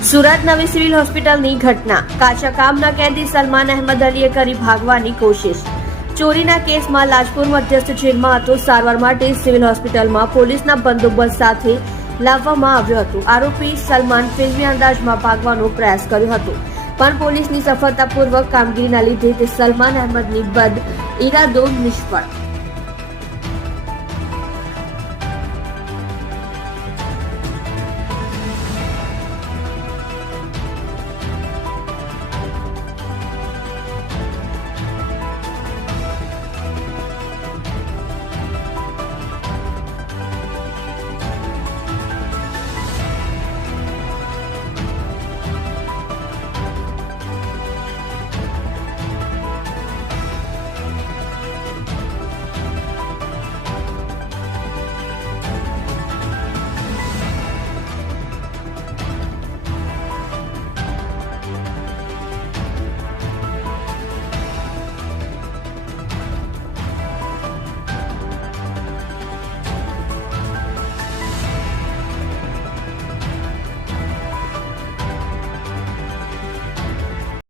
સુરત નવી સિવિલ હોસ્પિટલની ઘટના. કાચા કામના કેદી સલમાન અહેમદ અલીએ કરી ભાગવાની કોશિશ. ચોરીના કેસમાં લાજપુર મધ્યસ્થ જેલમાં હતો. સારવાર માટે સિવિલ હોસ્પિટલમાં પોલીસના બંદોબસ્ત સાથે લાવવામાં આવ્યો હતો. આરોપી સલમાન ફિલ્મી અંદાજમાં ભાગવાનો પ્રયાસ કર્યો હતો, પણ પોલીસની સફળતાપૂર્વક કામગીરીના લીધે તે સલમાન અહેમદની બદ ઇરાદો નિષ્ફળ.